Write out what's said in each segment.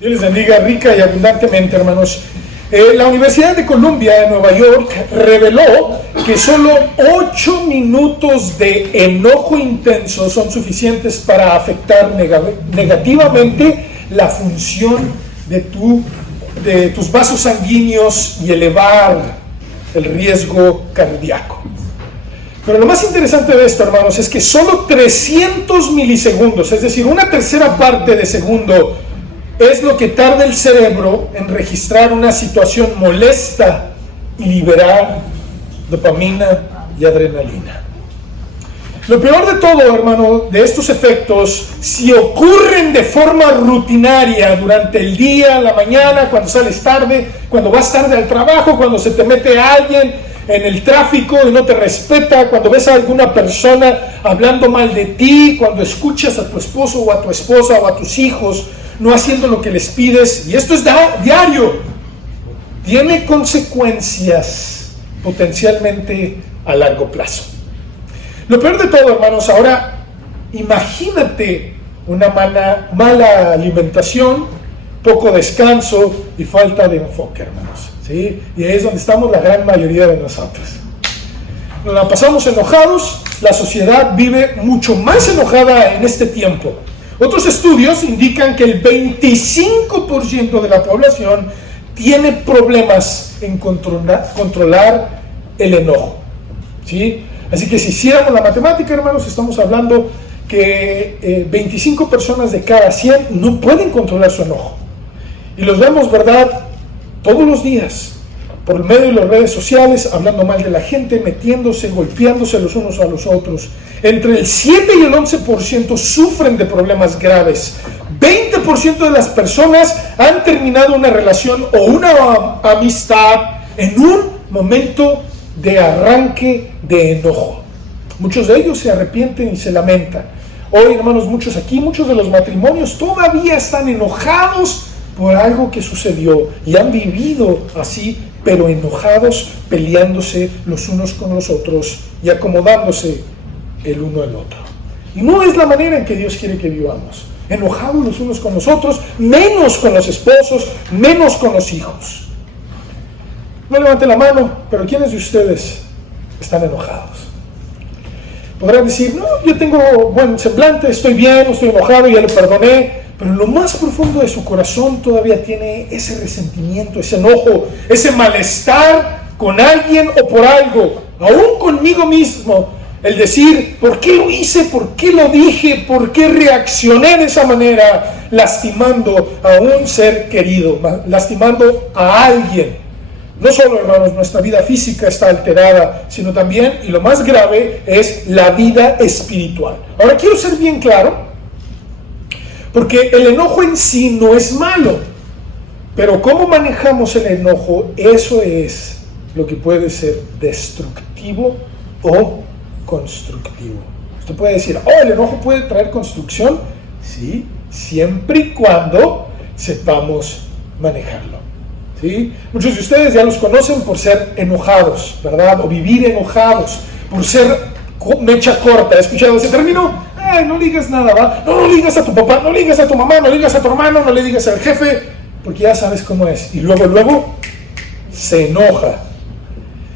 Dios les bendiga rica y abundantemente, hermanos. La Universidad de Columbia de Nueva York reveló que solo 8 minutos de enojo intenso son suficientes para afectar negativamente la función de tus vasos sanguíneos y elevar el riesgo cardíaco. Pero lo más interesante de esto, hermanos, es que solo 300 milisegundos, es decir, una tercera parte de segundo, es lo que tarda el cerebro en registrar una situación molesta y liberar dopamina y adrenalina. Lo peor de todo, hermano, de estos efectos, si ocurren de forma rutinaria durante el día, la mañana, cuando sales tarde, cuando vas tarde al trabajo, cuando se te mete alguien en el tráfico y no te respeta, cuando ves a alguna persona hablando mal de ti, cuando escuchas a tu esposo o a tu esposa o a tus hijos no haciendo lo que les pides, y esto es diario, tiene consecuencias potencialmente a largo plazo. Lo peor de todo, hermanos, ahora imagínate una mala alimentación, poco descanso y falta de enfoque, hermanos, ¿sí? Y ahí es donde estamos la gran mayoría de nosotros. Nos la pasamos enojados, la sociedad vive mucho más enojada en este tiempo. Otros estudios indican que el 25% de la población tiene problemas en controlar el enojo, ¿sí? Así que si hiciéramos la matemática, hermanos, estamos hablando que 25 personas de cada 100 no pueden controlar su enojo. Y los vemos, ¿verdad?, todos los días, por medio de las redes sociales, hablando mal de la gente, metiéndose, golpeándose los unos a los otros. Entre el 7 y el 11% sufren de problemas graves. 20% de las personas han terminado una relación o una amistad en un momento de arranque de enojo. Muchos de ellos se arrepienten y se lamentan. Hoy, hermanos, muchos de los matrimonios todavía están enojados por algo que sucedió y han vivido así, pero enojados, peleándose los unos con los otros y acomodándose el uno al otro. Y no es la manera en que Dios quiere que vivamos, enojados los unos con los otros, menos con los esposos, menos con los hijos. No levante la mano, pero ¿quiénes de ustedes están enojados? Podrán decir, no, yo tengo buen semblante, estoy bien, no estoy enojado, ya lo perdoné. Pero en lo más profundo de su corazón todavía tiene ese resentimiento, ese enojo, ese malestar con alguien o por algo, aún conmigo mismo. El decir, ¿por qué lo hice? ¿Por qué lo dije? ¿Por qué reaccioné de esa manera? Lastimando a un ser querido, lastimando a alguien. No solo, hermanos, nuestra vida física está alterada, sino también, y lo más grave, es la vida espiritual. Ahora, quiero ser bien claro, porque el enojo en sí no es malo, pero cómo manejamos el enojo, eso es lo que puede ser destructivo o constructivo. Usted puede decir, ¿el enojo puede traer construcción? Sí, siempre y cuando sepamos manejarlo, ¿sí? Muchos de ustedes ya los conocen por ser enojados, ¿verdad? O vivir enojados, por ser mecha corta. ¿He escuchado? ¿Se terminó? No le digas nada, ¿va? No le digas a tu papá, no le digas a tu mamá, no le digas a tu hermano, no le digas al jefe, porque ya sabes cómo es. Y luego se enoja.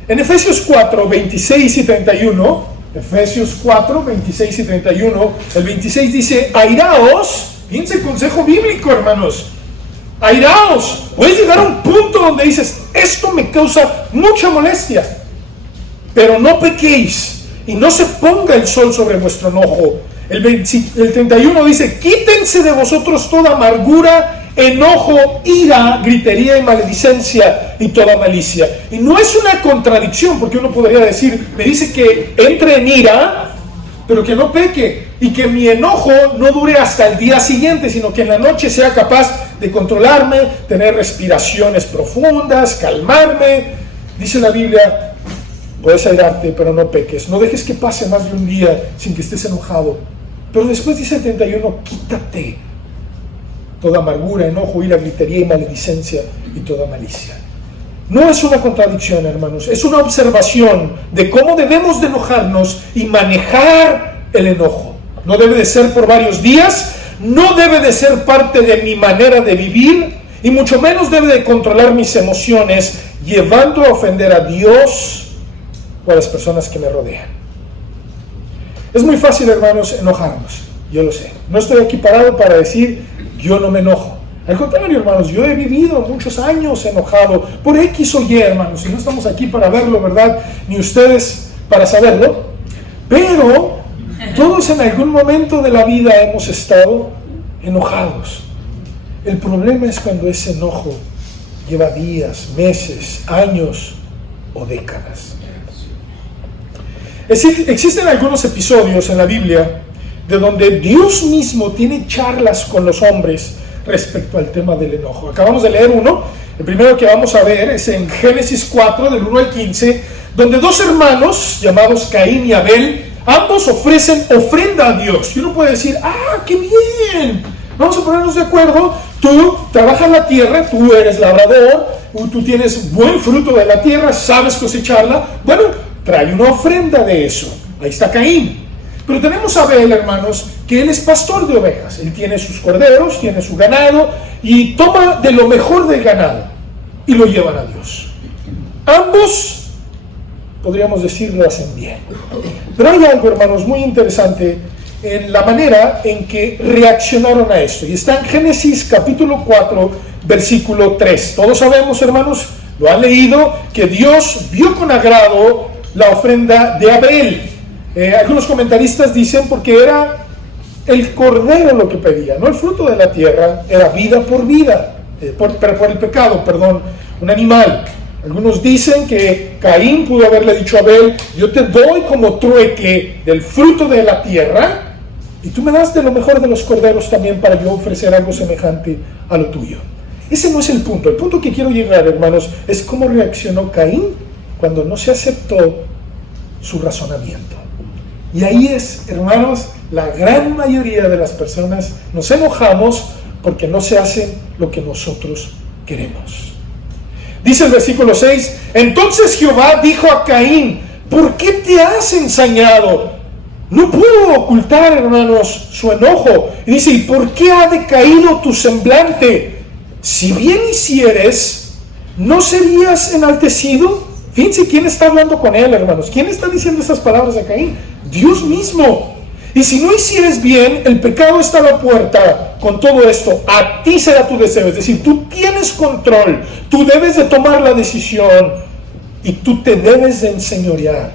En Efesios 4, 26 y 31, Efesios 4, 26 y 31, el 26 dice, airaos, fíjense el consejo bíblico, hermanos, airaos. Puedes llegar a un punto donde dices, esto me causa mucha molestia, pero no pequéis y no se ponga el sol sobre vuestro enojo. El 31 dice, quítense de vosotros toda amargura, enojo, ira, gritería y maledicencia y toda malicia. Y no es una contradicción, porque uno podría decir, me dice que entre en ira, pero que no peque, y que mi enojo no dure hasta el día siguiente, sino que en la noche sea capaz de controlarme, tener respiraciones profundas, calmarme. Dice la Biblia, puedes airarte, pero no peques. No dejes que pase más de un día sin que estés enojado. Pero después dice el 31, quítate toda amargura, enojo, ira, gritería y maledicencia y toda malicia. No es una contradicción, hermanos, es una observación de cómo debemos de enojarnos y manejar el enojo. No debe de ser por varios días, no debe de ser parte de mi manera de vivir y mucho menos debe de controlar mis emociones, llevando a ofender a Dios o a las personas que me rodean. Es muy fácil, hermanos, enojarnos, yo lo sé. No estoy aquí parado para decir, yo no me enojo. Al contrario, hermanos, yo he vivido muchos años enojado por X o Y, hermanos, y no estamos aquí para verlo, ¿verdad? Ni ustedes para saberlo, pero todos en algún momento de la vida hemos estado enojados. El problema es cuando ese enojo lleva días, meses, años o décadas. Existen algunos episodios en la Biblia de donde Dios mismo tiene charlas con los hombres respecto al tema del enojo. Acabamos de leer uno. El primero que vamos a ver es en Génesis 4, del 1 al 15, donde dos hermanos llamados Caín y Abel, ambos ofrecen ofrenda a Dios. Y uno puede decir, ¡qué bien! Vamos a ponernos de acuerdo. Tú trabajas la tierra, tú eres labrador, tú tienes buen fruto de la tierra, sabes cosecharla. Bueno, trae una ofrenda de eso. Ahí está Caín. Pero tenemos a Abel, hermanos, que él es pastor de ovejas. Él tiene sus corderos, tiene su ganado y toma de lo mejor del ganado y lo llevan a Dios. Ambos, podríamos decir, lo hacen bien. Pero hay algo, hermanos, muy interesante en la manera en que reaccionaron a esto. Y está en Génesis capítulo 4, versículo 3. Todos sabemos, hermanos, lo han leído, que Dios vio con agrado la ofrenda de Abel. Algunos comentaristas dicen porque era el cordero lo que pedía, no el fruto de la tierra, era vida por vida, por el pecado, perdón, un animal. Algunos dicen que Caín pudo haberle dicho a Abel, yo te doy como trueque del fruto de la tierra y tú me das de lo mejor de los corderos también para yo ofrecer algo semejante a lo tuyo. Ese no es el punto. El punto que quiero llegar, hermanos, es cómo reaccionó Caín cuando no se aceptó su razonamiento. Y ahí es, hermanos, la gran mayoría de las personas nos enojamos porque no se hace lo que nosotros queremos. Dice el versículo 6, entonces Jehová dijo a Caín, ¿por qué te has ensañado? No pudo ocultar, hermanos, su enojo. Y dice, ¿y por qué ha decaído tu semblante? Si bien hicieres, ¿no serías enaltecido? Fíjense quién está hablando con él, hermanos. ¿Quién está diciendo estas palabras a Caín? Dios mismo. Y si no hicieres bien, el pecado está a la puerta con todo esto. A ti será tu deseo. Es decir, tú tienes control. Tú debes de tomar la decisión. Y tú te debes de enseñorear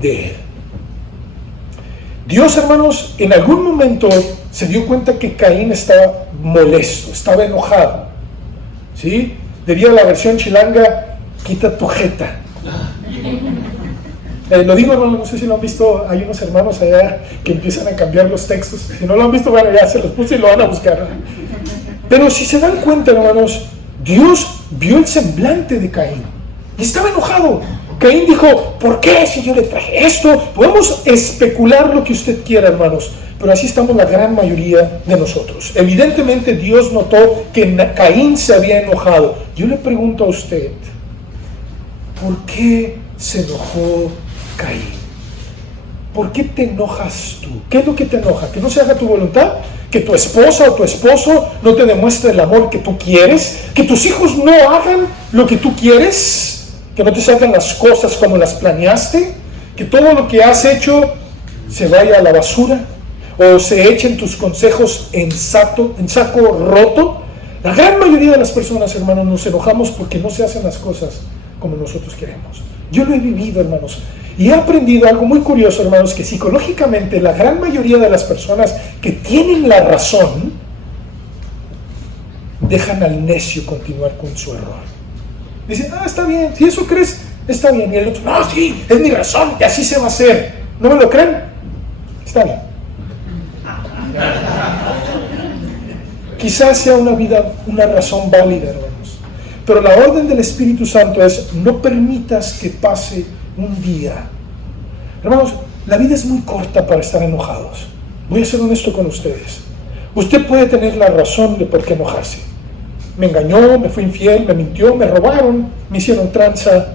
de él. Dios, hermanos, en algún momento se dio cuenta que Caín estaba molesto, estaba enojado. ¿Sí? Diría la versión chilanga, quita tu jeta. Lo digo, hermano, no sé si lo han visto, hay unos hermanos allá que empiezan a cambiar los textos. Si no lo han visto, bueno, ya se los puse y lo van a buscar. Pero si se dan cuenta, hermanos, Dios vio el semblante de Caín y estaba enojado. Caín dijo, ¿por qué si yo le traje esto? Podemos especular lo que usted quiera, hermanos, pero así estamos la gran mayoría de nosotros. Evidentemente Dios notó que Caín se había enojado. Yo le pregunto a usted, ¿por qué se enojó Caín? ¿Por qué te enojas tú? ¿Qué es lo que te enoja? ¿Que no se haga tu voluntad? ¿Que tu esposa o tu esposo no te demuestre el amor que tú quieres? ¿Que tus hijos no hagan lo que tú quieres? ¿Que no te salgan las cosas como las planeaste? ¿Que todo lo que has hecho se vaya a la basura? ¿O se echen tus consejos en saco roto? La gran mayoría de las personas, hermanos, nos enojamos porque no se hacen las cosas como nosotros queremos. Yo lo he vivido, hermanos, y he aprendido algo muy curioso, hermanos, que psicológicamente la gran mayoría de las personas que tienen la razón dejan al necio continuar con su error. Dicen, está bien, si eso crees, está bien. Y el otro, no, sí, es mi razón, y así se va a hacer. ¿No me lo creen? Está bien. Quizás sea una razón válida, hermanos. Pero la orden del Espíritu Santo es, no permitas que pase un día. Hermanos, la vida es muy corta para estar enojados. Voy a ser honesto con ustedes. Usted puede tener la razón de por qué enojarse. Me engañó, me fue infiel, me mintió, me robaron, me hicieron tranza,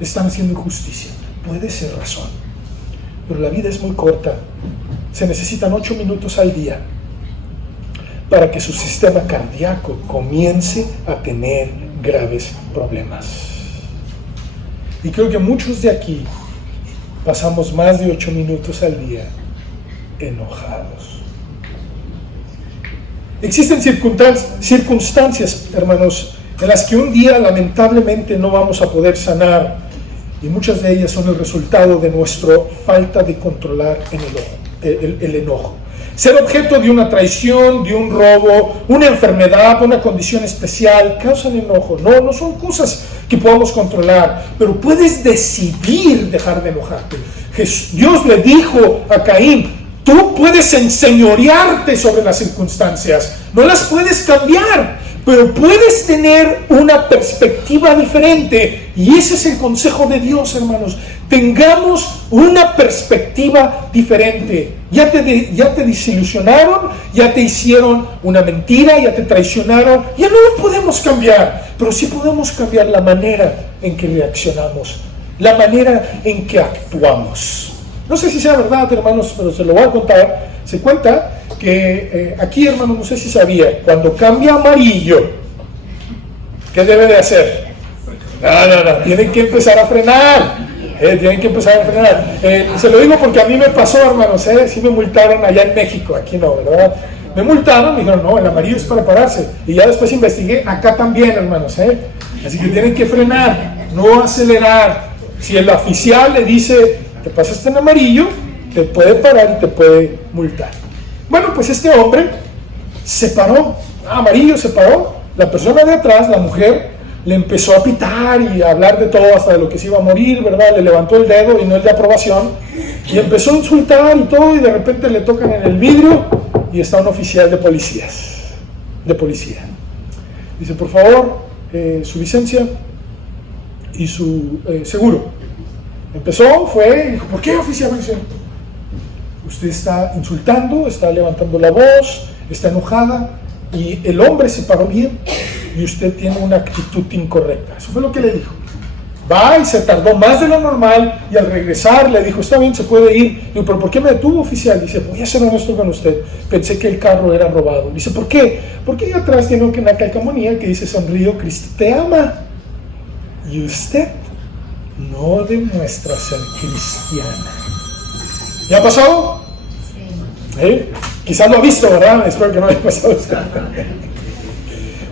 están haciendo injusticia. Puede ser razón. Pero la vida es muy corta se necesitan 8 minutos al día para que su sistema cardíaco comience a tener graves problemas. Y creo que muchos de aquí pasamos más de 8 minutos al día enojados. Existen circunstancias, hermanos, en las que un día lamentablemente no vamos a poder sanar, y muchas de ellas son el resultado de nuestra falta de controlar el enojo. Ser objeto de una traición, de un robo, una enfermedad, una condición especial, causan enojo. No son cosas que podamos controlar, pero puedes decidir dejar de enojarte. Dios le dijo a Caín: tú puedes enseñorearte sobre las circunstancias, no las puedes cambiar, pero puedes tener una perspectiva diferente. Y ese es el consejo de Dios, hermanos. Tengamos una perspectiva diferente. Ya te desilusionaron, ya te hicieron una mentira, ya te traicionaron, ya no lo podemos cambiar, pero sí podemos cambiar la manera en que reaccionamos, la manera en que actuamos. No sé si sea verdad, hermanos, pero se lo voy a contar. Se cuenta que aquí, hermanos, no sé si sabía, cuando cambia amarillo, ¿qué debe de hacer? No, tienen que empezar a frenar. Se lo digo porque a mí me pasó, hermanos, sí me multaron allá en México, aquí no, ¿verdad? Me multaron, me dijeron, no, el amarillo es para pararse. Y ya después investigué, acá también, hermanos, así que tienen que frenar, no acelerar. Si el oficial le dice, te pasaste en amarillo, te puede parar y te puede multar. Bueno, pues este hombre se paró, amarillo se paró, la persona de atrás, la mujer, le empezó a pitar y a hablar de todo, hasta de lo que se iba a morir, ¿verdad? Le levantó el dedo y no el de aprobación, y empezó a insultar y todo, y de repente le tocan en el vidrio y está un oficial de policía. Dice, por favor, su licencia y su seguro. Empezó, fue y dijo, ¿por qué, oficial? Dice, usted está insultando, está levantando la voz, está enojada, y el hombre se paró bien y usted tiene una actitud incorrecta. Eso fue lo que le dijo. Va y se tardó más de lo normal, y al regresar le dijo, está bien, se puede ir. Digo, ¿pero por qué me detuvo, oficial? Dice, voy a ser honesto con usted, pensé que el carro era robado. Dice, ¿por qué? Porque ahí atrás tiene una calcamonía que dice, sonrío, Cristo te ama. Y usted no demuestra ser cristiana. ¿Ya ha pasado? Quizás lo ha visto, ¿verdad? Espero que no haya pasado.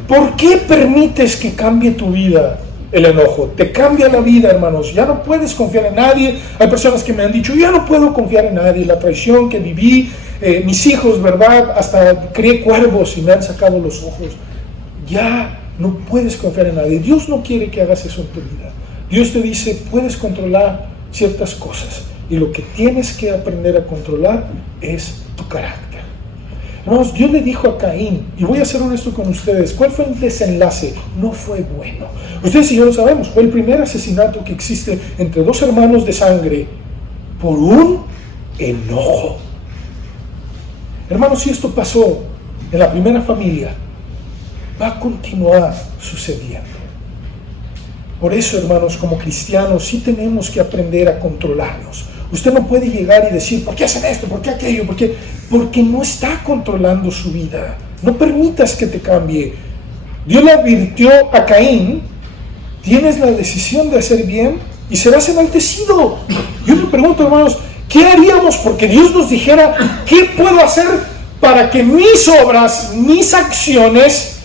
¿Por qué permites que cambie tu vida el enojo? Te cambia la vida, hermanos. Ya no puedes confiar en nadie. Hay personas que me han dicho, ya no puedo confiar en nadie. La traición que viví, mis hijos, ¿verdad? Hasta crié cuervos y me han sacado los ojos. Ya no puedes confiar en nadie. Dios no quiere que hagas eso en tu vida. Dios te dice, puedes controlar ciertas cosas, y lo que tienes que aprender a controlar es tu carácter. Hermanos, Dios le dijo a Caín, y voy a ser honesto con ustedes, ¿cuál fue el desenlace? No fue bueno. Ustedes y yo lo sabemos, fue el primer asesinato que existe entre dos hermanos de sangre por un enojo. Hermanos, si esto pasó en la primera familia, va a continuar sucediendo. Por eso, hermanos, como cristianos, sí tenemos que aprender a controlarnos. Usted no puede llegar y decir, ¿por qué hacen esto? ¿Por qué aquello? ¿Por qué? Porque no está controlando su vida. No permitas que te cambie. Dios le advirtió a Caín, tienes la decisión de hacer bien y serás enaltecido. Yo me pregunto, hermanos, ¿qué haríamos porque Dios nos dijera, ¿qué puedo hacer para que mis obras, mis acciones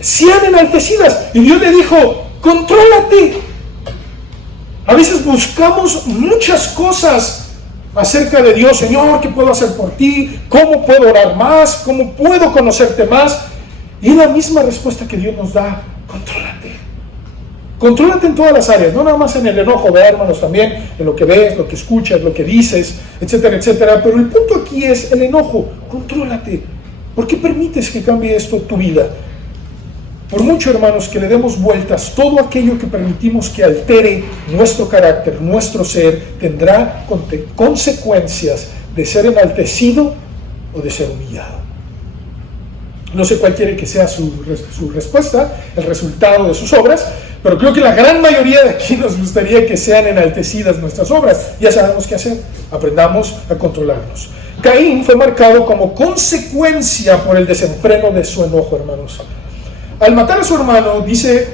sean enaltecidas? Y Dios le dijo, contrólate. A veces buscamos muchas cosas acerca de Dios. Señor, ¿qué puedo hacer por ti? ¿Cómo puedo orar más? ¿Cómo puedo conocerte más? Y es la misma respuesta que Dios nos da, contrólate. Contrólate en todas las áreas, no nada más en el enojo, ¿verdad, hermanos? También en lo que ves, lo que escuchas, lo que dices, etcétera, etcétera. Pero el punto aquí es el enojo. Contrólate. ¿Por qué permites que cambie esto tu vida? Por mucho, hermanos, que le demos vueltas, todo aquello que permitimos que altere nuestro carácter, nuestro ser, tendrá consecuencias de ser enaltecido o de ser humillado. No sé cuál quiere que sea su respuesta, el resultado de sus obras, pero creo que la gran mayoría de aquí nos gustaría que sean enaltecidas nuestras obras. Ya sabemos qué hacer, aprendamos a controlarnos. Caín fue marcado como consecuencia por el desenfreno de su enojo, hermanos. Al matar a su hermano, dice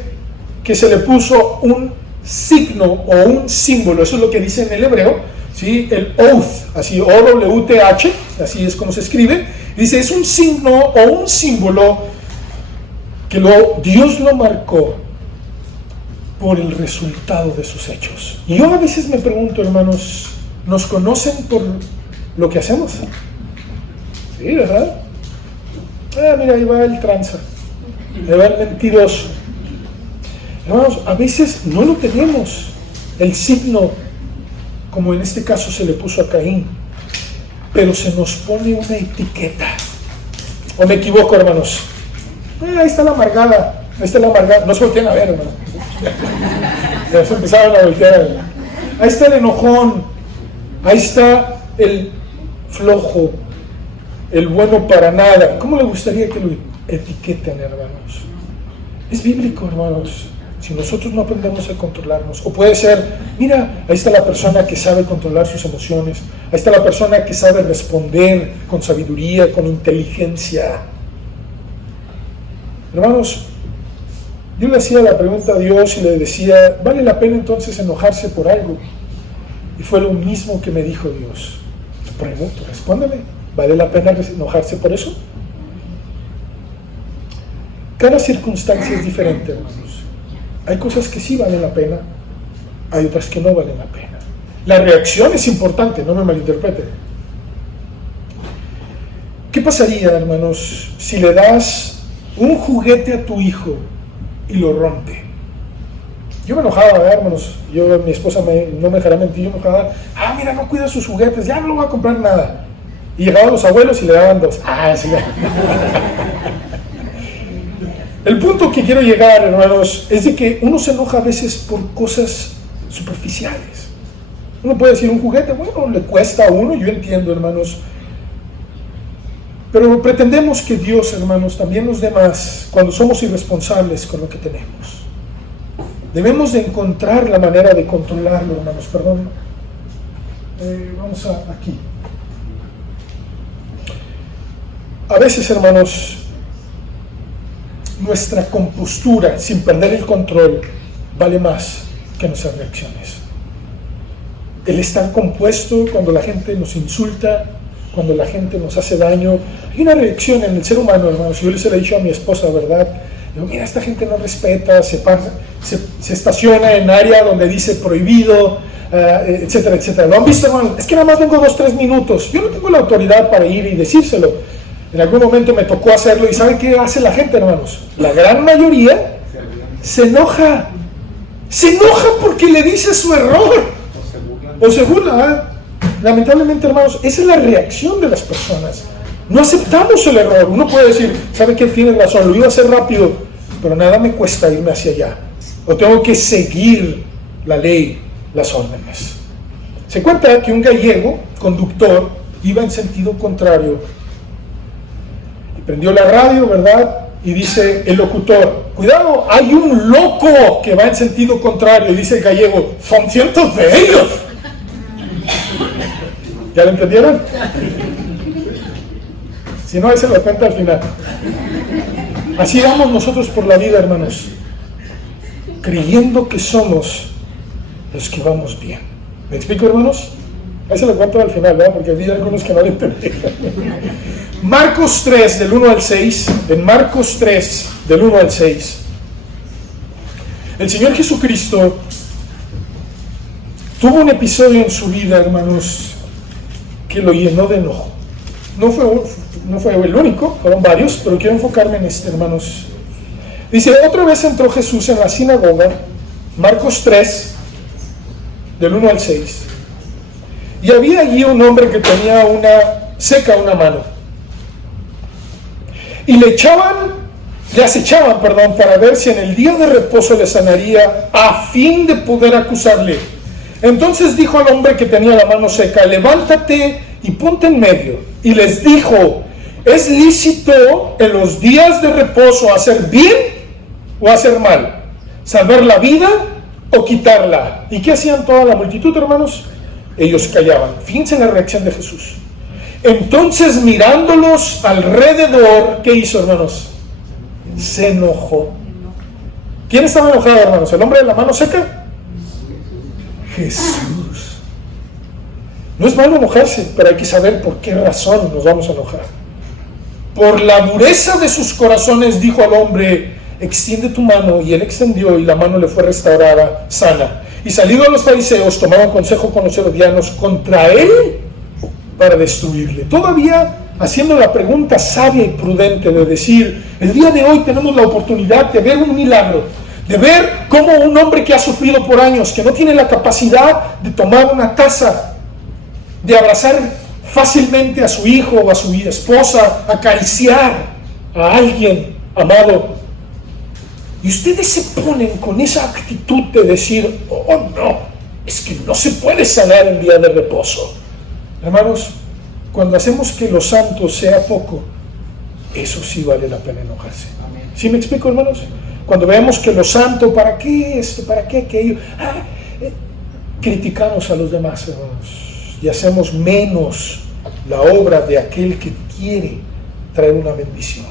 que se le puso un signo o un símbolo, eso es lo que dice en el hebreo, ¿sí? El oath, así O-W-T-H, así es como se escribe. Dice, es un signo o un símbolo que Dios lo marcó por el resultado de sus hechos. Y yo a veces me pregunto, hermanos, ¿nos conocen por lo que hacemos? Sí, ¿verdad? Mira, ahí va el tranza, ahí va el mentiroso. Hermanos, a veces no lo tenemos, el signo, como en este caso se le puso a Caín, pero se nos pone una etiqueta. ¿O me equivoco, hermanos? Ahí está la amargada, no se voltean a ver, hermano. Ya se empezaron a voltear. Ahí está el enojón, ahí está el flojo, el bueno para nada. ¿Cómo le gustaría que lo etiqueten, hermanos? Es bíblico, hermanos. Si nosotros no aprendemos a controlarnos, o puede ser, mira, ahí está la persona que sabe controlar sus emociones, ahí está la persona que sabe responder con sabiduría, con inteligencia. Hermanos, yo le hacía la pregunta a Dios y le decía, ¿vale la pena entonces enojarse por algo? Y fue lo mismo que me dijo Dios. Te pregunto, respóndeme, ¿vale la pena enojarse por eso? Cada circunstancia es diferente, hermanos. Hay cosas que sí valen la pena, hay otras que no valen la pena. La reacción es importante, no me malinterpreten. ¿Qué pasaría, hermanos, si le das un juguete a tu hijo y lo rompe? Yo me enojaba, hermanos. Mi esposa no me dejará mentir, yo me enojaba. Mira, no cuida sus juguetes, ya no le voy a comprar nada. Y llegaban los abuelos y le daban dos. Sí. El punto que quiero llegar, hermanos, es de que uno se enoja a veces por cosas superficiales. Uno puede decir un juguete, bueno, le cuesta a uno, yo entiendo, hermanos. Pero pretendemos que Dios, hermanos, también nos dé más cuando somos irresponsables con lo que tenemos. Debemos de encontrar la manera de controlarlo, hermanos. Perdón. Vamos aquí. A veces, hermanos, nuestra compostura, sin perder el control, vale más que nuestras reacciones. El estar compuesto cuando la gente nos insulta, cuando la gente nos hace daño. Hay una reacción en el ser humano, hermanos. Yo les he dicho a mi esposa, ¿verdad? Digo, mira, esta gente no respeta, se estaciona en área donde dice prohibido, etcétera, etcétera. ¿Lo han visto, hermano? Es que nada más vengo 2-3 minutos. Yo no tengo la autoridad para ir y decírselo. En algún momento me tocó hacerlo y ¿saben qué hace la gente, hermanos? La gran mayoría se enoja. Se enoja porque le dice su error. O se burla. Lamentablemente, hermanos, esa es la reacción de las personas. No aceptamos el error. Uno puede decir, ¿sabe qué? Tiene razón, lo iba a hacer rápido, pero nada me cuesta irme hacia allá. O tengo que seguir la ley, las órdenes. Se cuenta que un gallego, conductor, iba en sentido contrario. Y prendió la radio, ¿verdad? Y dice el locutor, cuidado, hay un loco que va en sentido contrario. Y dice el gallego, son cientos de ellos. ¿Ya lo entendieron? Si no, ahí se lo cuenta al final. Así vamos nosotros por la vida, hermanos, creyendo que somos los que vamos bien. ¿Me explico, hermanos? Ahí se lo cuento al final, ¿verdad? Porque había algunos que no lo entendieron. Marcos 3, del 1 al 6. En Marcos 3, del 1 al 6. El Señor Jesucristo tuvo un episodio en su vida, hermanos, que lo llenó de enojo. No fue el único, fueron varios, pero quiero enfocarme en este, hermanos. Dice, otra vez entró Jesús en la sinagoga, Marcos 3, del 1 al 6. Y había allí un hombre que tenía una mano. Y le acechaban, para ver si en el día de reposo le sanaría, a fin de poder acusarle. Entonces dijo al hombre que tenía la mano seca, levántate y ponte en medio. Y les dijo, ¿es lícito en los días de reposo hacer bien o hacer mal? ¿Salvar la vida o quitarla? ¿Y qué hacían toda la multitud, hermanos? Ellos callaban. Fíjense en la reacción de Jesús. Entonces, mirándolos alrededor, ¿qué hizo, hermanos? Se enojó. ¿Quién estaba enojado, hermanos? ¿El hombre de la mano seca? Jesús. No es malo enojarse, pero hay que saber por qué razón nos vamos a enojar. Por la dureza de sus corazones, dijo al hombre: extiende tu mano. Y él extendió, y la mano le fue restaurada sana. Y salidos los fariseos, tomaron consejo con los herodianos contra él para destruirle. Todavía haciendo la pregunta sabia y prudente de decir: el día de hoy tenemos la oportunidad de ver un milagro, de ver cómo un hombre que ha sufrido por años, que no tiene la capacidad de tomar una taza, de abrazar fácilmente a su hijo o a su esposa, acariciar a alguien amado, y ustedes se ponen con esa actitud de decir: oh no, es que no se puede sanar el día de reposo. Hermanos, cuando hacemos que lo santo sea poco, eso sí vale la pena enojarse. ¿Sí me explico, hermanos? Cuando veamos que lo santo, ¿para qué esto? ¿Para qué aquello? Criticamos a los demás, hermanos, y hacemos menos la obra de aquel que quiere traer una bendición.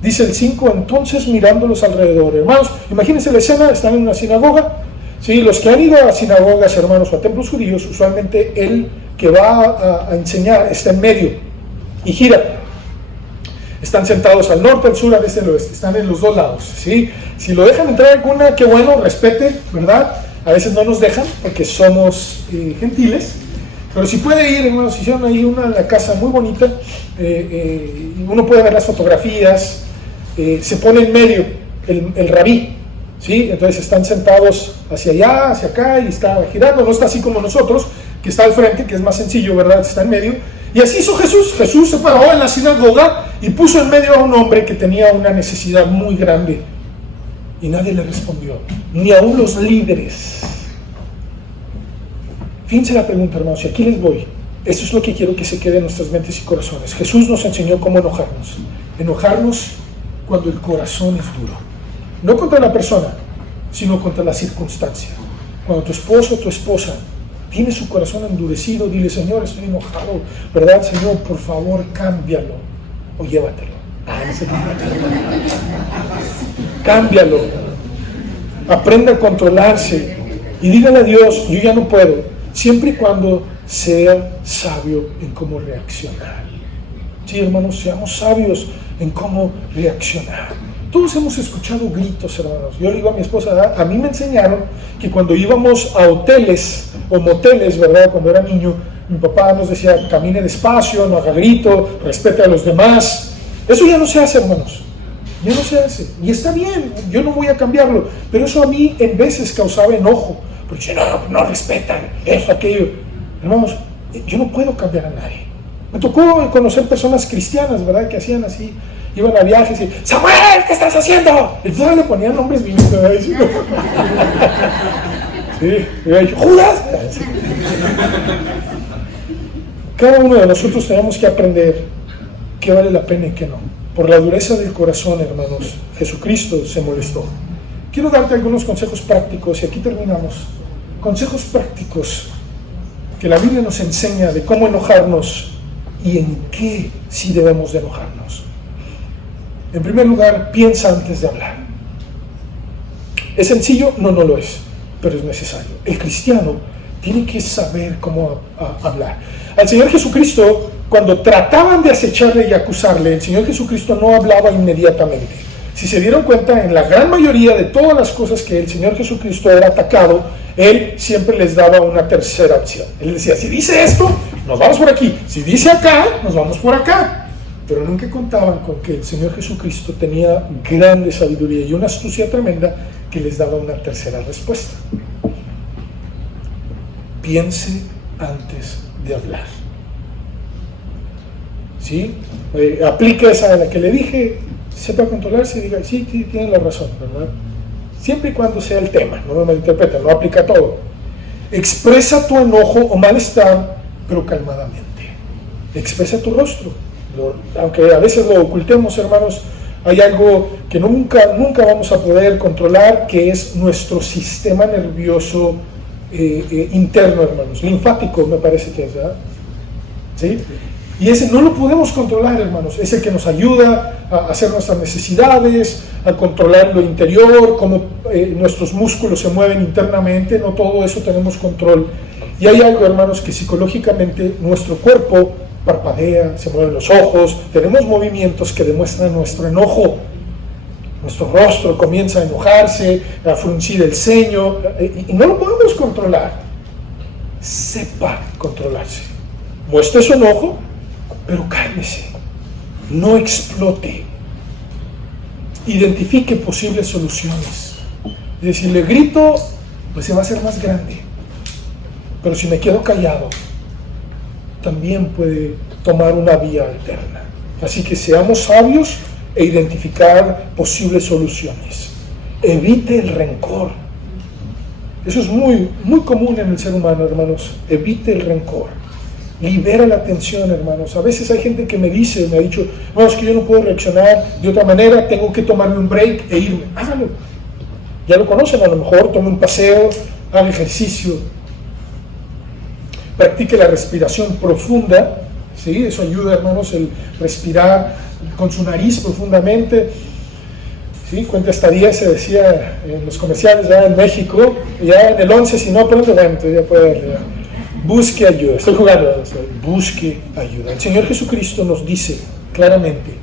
Dice el 5, entonces mirándolos alrededor. Hermanos, imagínense la escena, están en una sinagoga. Sí, los que han ido a sinagogas, hermanos, o a templos judíos, usualmente el que va a enseñar está en medio y gira. Están sentados al norte, al sur, al este, al oeste. Están en los dos lados, ¿sí? Si lo dejan entrar alguna, qué bueno, respete, ¿verdad? A veces no nos dejan porque somos gentiles. Pero si puede ir, hermanos, hicieron ahí una casa muy bonita. Uno puede ver las fotografías. Se pone en medio el rabí, ¿sí? Entonces están sentados hacia allá, hacia acá, y está girando. No está así como nosotros, que está al frente, que es más sencillo, ¿verdad? Está en medio. Y así hizo Jesús. Jesús se paró en la sinagoga y puso en medio a un hombre que tenía una necesidad muy grande. Y nadie le respondió, ni aún los líderes. Fíjense la pregunta, hermanos, y aquí les voy. Eso es lo que quiero que se quede en nuestras mentes y corazones. Jesús nos enseñó cómo enojarnos. Enojarnos cuando el corazón es duro. No contra la persona, sino contra la circunstancia. Cuando tu esposo o tu esposa tiene su corazón endurecido, dile: Señor, estoy enojado, ¿verdad? Señor, por favor, cámbialo o llévatelo. Cámbialo. Aprenda a controlarse y dígale a Dios: yo ya no puedo, siempre y cuando sea sabio en cómo reaccionar. Sí, hermanos, seamos sabios en cómo reaccionar. Todos hemos escuchado gritos, hermanos. Yo le digo a mi esposa: a mí me enseñaron que cuando íbamos a hoteles o moteles, ¿verdad? Cuando era niño, mi papá nos decía: camine despacio, no haga grito, respete a los demás. Eso ya no se hace, hermanos. Ya no se hace. Y está bien, yo no voy a cambiarlo. Pero eso a mí en veces causaba enojo. Porque no respetan eso, aquello. Hermanos, yo no puedo cambiar a nadie. Me tocó conocer personas cristianas, ¿verdad? Que hacían así, iban a viajes y: Samuel, ¿qué estás haciendo? Y entonces le ponían nombres bíblicos. Sí, Judas. Sí. Cada uno de nosotros tenemos que aprender qué vale la pena y qué no. Por la dureza del corazón, hermanos, Jesucristo se molestó. Quiero darte algunos consejos prácticos y aquí terminamos. Consejos prácticos que la Biblia nos enseña de cómo enojarnos y en qué sí debemos de enojarnos. En primer lugar, piensa antes de hablar. ¿Es sencillo? No lo es, pero es necesario. El cristiano tiene que saber cómo hablar. Al Señor Jesucristo, cuando trataban de acecharle y acusarle, el Señor Jesucristo no hablaba inmediatamente. Si se dieron cuenta, en la gran mayoría de todas las cosas que el Señor Jesucristo era atacado, Él siempre les daba una tercera opción. Él decía: si dice esto, nos vamos por aquí. Si dice acá, nos vamos por acá. Pero nunca contaban con que el Señor Jesucristo tenía grande sabiduría y una astucia tremenda que les daba una tercera respuesta. Piense antes de hablar. ¿Sí? Aplica esa a la que le dije, sepa controlarse y diga: sí, tiene la razón, ¿verdad? Siempre y cuando sea el tema, no me malinterpreten, no aplica a todo. Expresa tu enojo o malestar, pero calmadamente. Expresa tu rostro. Aunque a veces lo ocultemos, hermanos, hay algo que nunca vamos a poder controlar, que es nuestro sistema nervioso interno, hermanos. Linfático, me parece que es, ¿verdad? ¿sí? Y ese no lo podemos controlar, hermanos. Es el que nos ayuda a hacer nuestras necesidades, a controlar lo interior, cómo nuestros músculos se mueven internamente. No todo eso tenemos control. Y hay algo, hermanos, que psicológicamente nuestro cuerpo parpadea, se mueven los ojos, tenemos movimientos que demuestran nuestro enojo. Nuestro rostro comienza a enojarse, a fruncir el ceño, y no lo podemos controlar. Sepa controlarse. Muestre su enojo, pero cálmese. No explote. Identifique posibles soluciones. Es decir, le grito, pues se va a hacer más grande. Pero si me quedo callado, también puede tomar una vía alterna. Así que seamos sabios e identificar posibles soluciones. Evite el rencor. Eso es muy, muy común en el ser humano, hermanos. Evite el rencor. Libera la tensión, hermanos. A veces hay gente que me ha dicho, no, es que yo no puedo reaccionar de otra manera, tengo que tomarme un break e irme. Hágalo. Ya lo conocen, a lo mejor tome un paseo, haga ejercicio, practique la respiración profunda, ¿sí? Eso ayuda, hermanos, el respirar con su nariz profundamente, ¿sí? Cuenta hasta 10, se decía en los comerciales ya en México, ya en el 11, si no aprende, bueno, ya puede, busque ayuda. Estoy jugando, busque ayuda. El Señor Jesucristo nos dice claramente,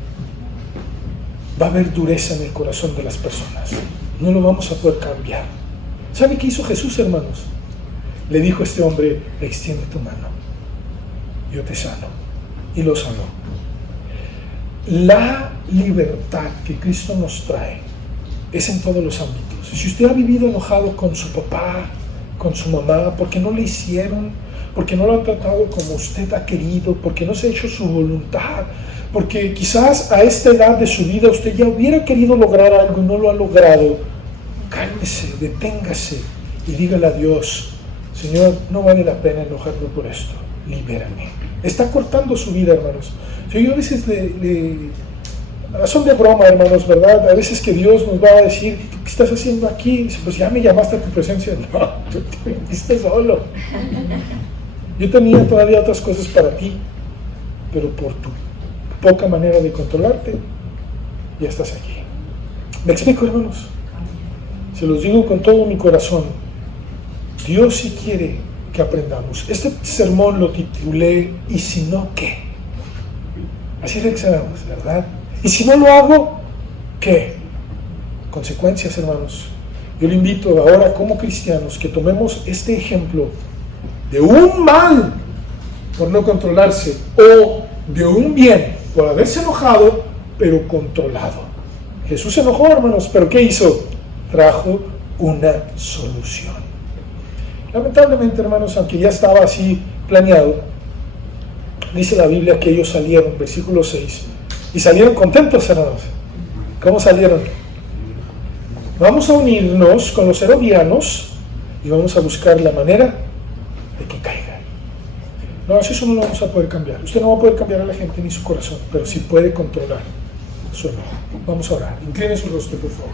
va a haber dureza en el corazón de las personas, no lo vamos a poder cambiar. ¿Sabe qué hizo Jesús, hermanos? Le dijo a este hombre, extiende tu mano, yo te sano, y lo sanó. La libertad que Cristo nos trae es en todos los ámbitos. Si usted ha vivido enojado con su papá, con su mamá, porque no le hicieron, porque no lo han tratado como usted ha querido, porque no se ha hecho su voluntad, porque quizás a esta edad de su vida usted ya hubiera querido lograr algo y no lo ha logrado, cálmese, deténgase y dígale a Dios, Señor, no vale la pena enojarme por esto, libérame. Está cortando su vida, hermanos. Yo a veces son de broma, hermanos, ¿verdad? A veces que Dios nos va a decir, ¿qué estás haciendo aquí? Dice, pues ya me llamaste a tu presencia. No, tú te viniste solo. Yo tenía todavía otras cosas para ti, pero por tu poca manera de controlarte, ya estás aquí. ¿Me explico, hermanos? Se los digo con todo mi corazón. Dios sí quiere que aprendamos. Este sermón lo titulé, ¿y si no qué? Así reaccionamos, ¿verdad? ¿Y si no lo hago, qué? Consecuencias, hermanos. Yo le invito ahora como cristianos que tomemos este ejemplo de un mal por no controlarse o de un bien por haberse enojado, pero controlado. Jesús se enojó, hermanos, pero ¿qué hizo? Trajo una solución. Lamentablemente, hermanos, aunque ya estaba así planeado, dice la Biblia que ellos salieron, versículo 6, y salieron contentos, hermanos. ¿Cómo salieron? Vamos a unirnos con los herodianos y vamos a buscar la manera de que caiga. No, eso no lo vamos a poder cambiar. Usted no va a poder cambiar a la gente ni su corazón, pero sí puede controlar su enojo. Vamos a orar. Incline su rostro, por favor.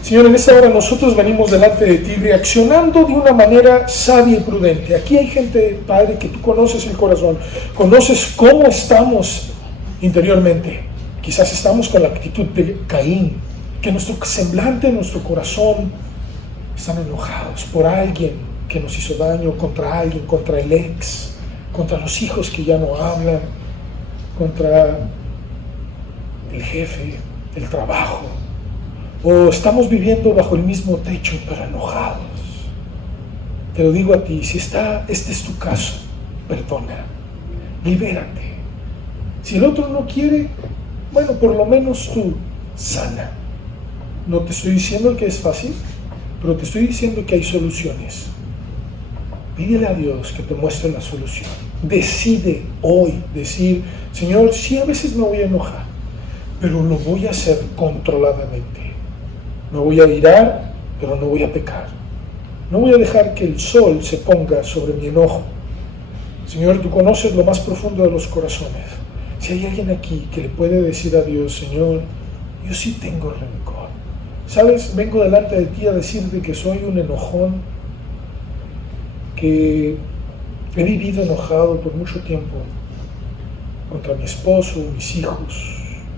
Señor, en esta hora nosotros venimos delante de ti reaccionando de una manera sabia y prudente. Aquí hay gente, Padre, que tú conoces el corazón, conoces cómo estamos interiormente. Quizás estamos con la actitud de Caín, que nuestro semblante, nuestro corazón están enojados por alguien que nos hizo daño, contra alguien, contra el ex, contra los hijos que ya no hablan, contra el jefe, el trabajo. O estamos viviendo bajo el mismo techo, pero enojados. Te lo digo a ti, si este es tu caso, perdona, libérate. Si el otro no quiere, bueno, por lo menos tú sana. No te estoy diciendo que es fácil, pero te estoy diciendo que hay soluciones. Pídele a Dios que te muestre la solución. Decide hoy decir, Señor, sí, a veces me voy a enojar, pero lo voy a hacer controladamente. Me voy a irar, pero no voy a pecar. No voy a dejar que el sol se ponga sobre mi enojo. Señor, tú conoces lo más profundo de los corazones. Si hay alguien aquí que le puede decir a Dios, Señor, yo sí tengo rencor. ¿Sabes? Vengo delante de ti a decirte que soy un enojón, que he vivido enojado por mucho tiempo. contra mi esposo, mis hijos.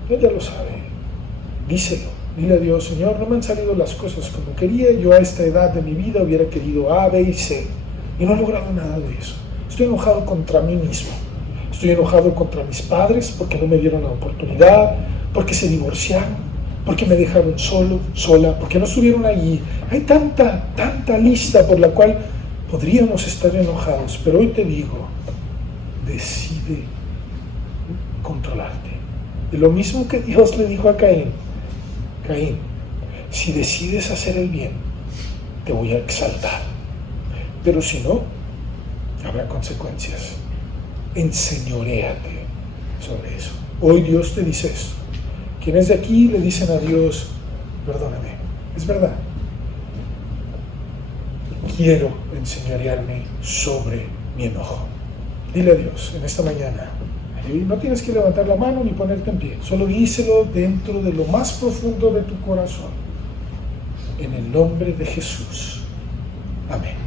Él ya lo sabe. Díselo. Dile a Dios, Señor, no me han salido las cosas como quería. Yo a esta edad de mi vida hubiera querido A, B y C. Y no he logrado nada de eso. Estoy enojado contra mí mismo. Estoy enojado contra mis padres porque no me dieron la oportunidad, porque se divorciaron, porque me dejaron solo, sola, porque no estuvieron allí. Hay tanta lista por la cual podríamos estar enojados. Pero hoy te digo, decide controlarte. Y lo mismo que Dios le dijo a Caín. Caín, si decides hacer el bien, te voy a exaltar. Pero si no, habrá consecuencias. Enseñoréate sobre eso. Hoy Dios te dice esto. Quienes de aquí le dicen a Dios, perdóname, es verdad. Quiero enseñorearme sobre mi enojo. Dile a Dios en esta mañana. No tienes que levantar la mano ni ponerte en pie. Solo díselo dentro de lo más profundo de tu corazón. En el nombre de Jesús. Amén.